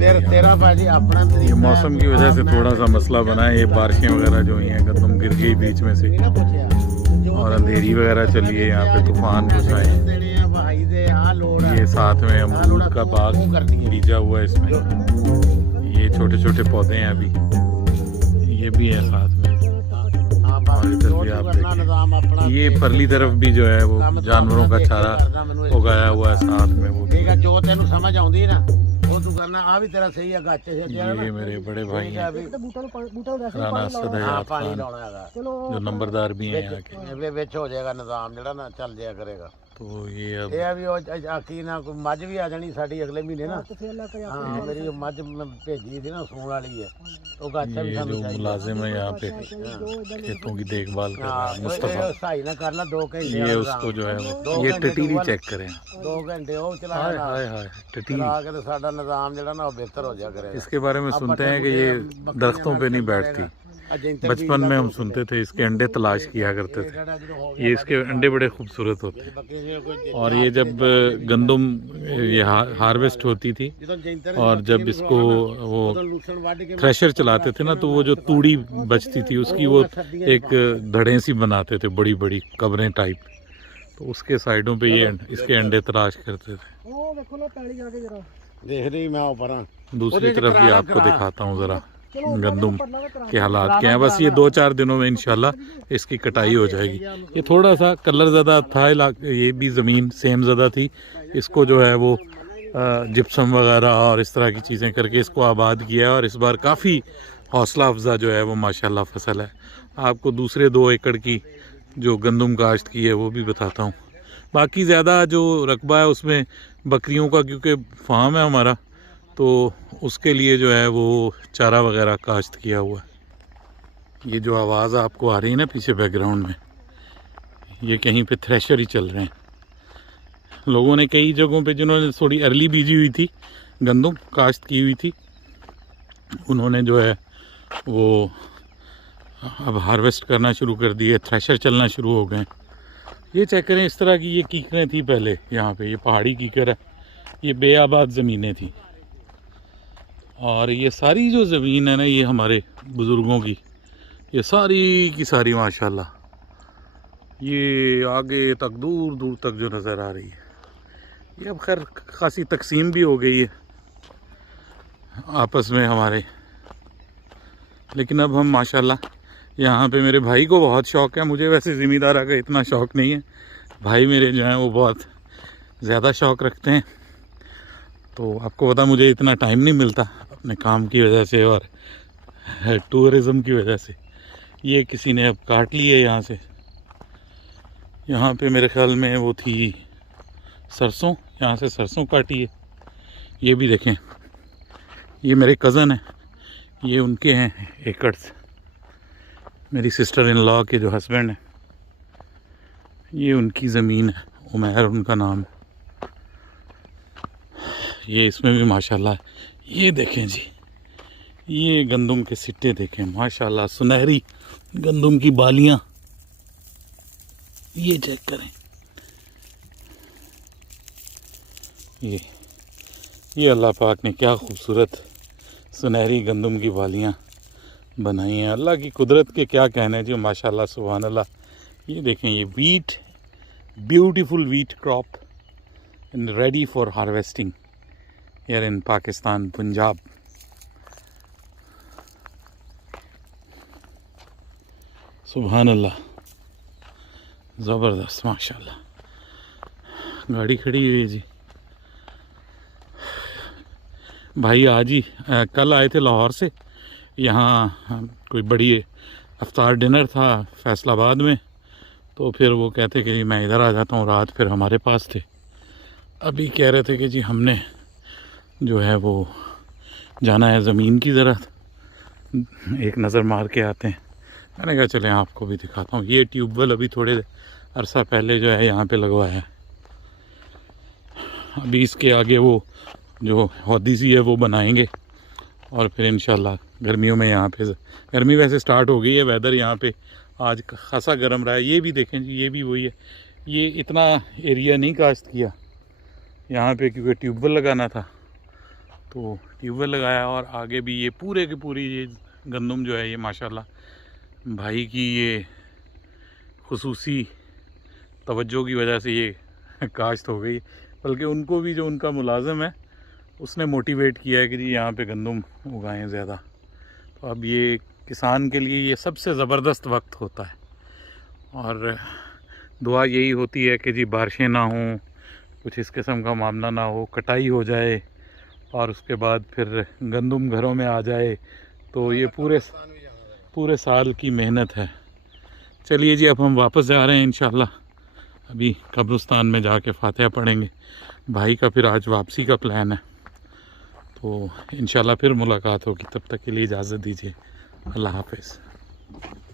तेरा भाजी अपना ये मौसम की वजह से थोड़ा सा मसला बना है। ये बारिशें वगैरह जो हुई हैं, गंदम गिर गई बीच में से और अंधेरी वगैरह चली है। यहाँ पे तूफान कुछ आए। ये साथ में अमरूद का बाग बीजा हुआ है इसमें। ये छोटे छोटे पौधे हैं अभी, ये भी है साथ में। और इधर भी आप देखें, ये परली तरफ भी जो है वो जानवरों का चारा उगाया हुआ है साथ में। वो ठीक है, जो तेन समझ आती है ना वो तू करना। आ भी तेरा सही है गाचे से। ये मेरे बड़े भाई हैं राना असद हयात खान, जो नंबरदार भी हैं यहाँ के। विच हो जाएगा निजाम जड़ा ना, चल जाया करेगा। तो ये अब ਇਹ ਵੀ ਉਹ ਆਕੀ ਨਾ ਕੋਈ ਮੱਝ ਵੀ ਆ ਜਾਣੀ ਸਾਡੀ ਅਗਲੇ ਮਹੀਨੇ ਨਾ। ਹਾਂ ਮੇਰੀ ਮੱਝ ਮੈਂ ਭੇਜੀ थी ना सूण वाली है, तो गाचा भी ये जो ਸਾਨੂੰ मुलाजिम है यहाँ पे खेतों की देखभाल कर रहा है मुस्तफा, सही ना करना 2 घंटे। ये उसको जो है वो ये टटीली चेक करें। 2 घंटे ਉਹ हाय ਚਲਾਇਆ हाय हाय टटीली। चला के तो साडा निजाम ਜਿਹੜਾ ना वो बेहतर हो जाया करेगा। इसके बारे में सुनते हैं कि ये दरख्तों पे नहीं बैठती। बचपन में हम सुनते थे इसके अंडे तलाश किया करते थे। ये इसके अंडे बड़े खूबसूरत होते हैं। और ये जब गंदम ये हार्वेस्ट होती थी और जब इसको वो थ्रेशर चलाते थे ना, तो वो जो तूड़ी बचती थी उसकी वो एक धड़ें सी बनाते थे, बड़ी बड़ी कब्रें टाइप। तो उसके साइडों पे ये इसके अंडे तलाश करते थे। देख रही मैं ऊपर दूसरी तरफ भी आपको दिखाता हूँ ज़रा गंदम के हालात क्या हैं। बस ये 2-4 दिनों में इंशाल्लाह इसकी कटाई हो जाएगी। ये थोड़ा सा कलर ज़्यादा था, ये भी ज़मीन सेम ज़्यादा थी। इसको जो है वो जिप्सम वगैरह और इस तरह की चीज़ें करके इसको आबाद किया है। और इस बार काफ़ी हौसला अफजा जो है वो माशाल्लाह फसल है। आपको दूसरे 2 एकड़ की जो गंदम काश्त की है वो भी बताता हूँ। बाकी ज़्यादा जो रकबा है उसमें बकरियों का, क्योंकि फार्म है हमारा, तो उसके लिए जो है वो चारा वगैरह काश्त किया हुआ है। ये जो आवाज़ आपको आ रही है ना पीछे बैकग्राउंड में, ये कहीं पे थ्रेशर ही चल रहे हैं। लोगों ने कई जगहों पे जिन्होंने थोड़ी अर्ली बीजी हुई थी, गंदम काश्त की हुई थी, उन्होंने जो है वो अब हार्वेस्ट करना शुरू कर दिए, थ्रेशर चलना शुरू हो गए। ये चेक करें, इस तरह की ये कीकरें थी पहले यहाँ पे। ये पहाड़ी कीकर है, ये बेआबाद ज़मीनें थी। और ये सारी जो ज़मीन है ना, ये हमारे बुज़ुर्गों की, ये सारी की सारी माशाल्लाह ये आगे तक दूर दूर तक जो नज़र आ रही है। ये अब खैर खासी तकसीम भी हो गई है आपस में हमारे, लेकिन अब हम माशाल्लाह यहाँ पे मेरे भाई को बहुत शौक़ है। मुझे वैसे ज़मींदारा का इतना शौक़ नहीं है, भाई मेरे जो हैं वो बहुत ज़्यादा शौक़ रखते हैं। तो आपको पता मुझे इतना टाइम नहीं मिलता अपने काम की वजह से और टूरिज़म की वजह से। ये किसी ने अब काट ली है यहाँ से। यहाँ पे मेरे ख्याल में वो थी सरसों, यहाँ से सरसों काटी है। ये भी देखें, ये मेरे कज़न हैं, ये उनके हैं एकड़्स, मेरी सिस्टर इन लॉ के जो हस्बैंड हैं, ये उनकी ज़मीन है, उमैर उनका नाम है। ये इसमें भी माशाल्लाह, ये देखें जी, ये गंदम के सिट्टे देखें माशाल्लाह, सुनहरी गंदम की बालियां, ये चेक करें। ये अल्लाह पाक ने क्या खूबसूरत सुनहरी गंदम की बालियां बनाई हैं। अल्लाह की कुदरत के क्या कहने जी, माशाल्लाह सुभान अल्लाह। ये देखें, ये wheat, beautiful wheat crop and ready for harvesting here in Pakistan, Punjab. सुभान अल्लाह, ज़बरदस्त माशाल्लाह। गाड़ी खड़ी हुई है जी। भाई आज ही कल आए थे लाहौर से, यहाँ कोई बड़ी अफ्तार डिनर था फैसलाबाद में, तो फिर वो कहते कि जी मैं इधर आ जाता हूँ, रात फिर हमारे पास थे। अभी कह रहे थे कि जी हमने जो है वो जाना है ज़मीन की, ज़रा एक नज़र मार के आते हैं। मैंने कहा चलें आपको भी दिखाता हूँ। ये ट्यूबवेल अभी थोड़े अरसा पहले जो है यहाँ पे लगवाया है। अभी इसके आगे वो जो हौदी सी है वो बनाएंगे और फिर इंशाल्लाह गर्मियों में यहाँ पे, गर्मी वैसे स्टार्ट हो गई है, वेदर यहाँ पे आज खासा गर्म रहा है। ये भी देखें जी, ये भी वही है। ये इतना एरिया नहीं काश्त किया यहाँ पे क्योंकि ट्यूबवेल लगाना था, तो ट्यूबवेल लगाया और आगे भी ये पूरे की पूरी ये गंदम जो है ये माशाल्लाह भाई की ये खुसूसी तवज्जो की वजह से ये काश्त हो गई। बल्कि उनको भी, जो उनका मुलाजिम है, उसने मोटिवेट किया है कि जी यहाँ पे गंदम उगाएं ज़्यादा। तो अब ये किसान के लिए ये सबसे ज़बरदस्त वक्त होता है और दुआ यही होती है कि जी बारिशें ना हों, कुछ इस किस्म का मामला ना हो, कटाई हो जाए और उसके बाद फिर गंदम घरों में आ जाए। तो ये पूरे साल की मेहनत है। चलिए जी, अब हम वापस जा रहे हैं इंशाल्लाह। अभी कब्रिस्तान में जाके फातिहा पढ़ेंगे। भाई का फिर आज वापसी का प्लान है, तो इंशाल्लाह फिर मुलाकात होगी। तब तक के लिए इजाज़त दीजिए। अल्लाह हाफ़िज़।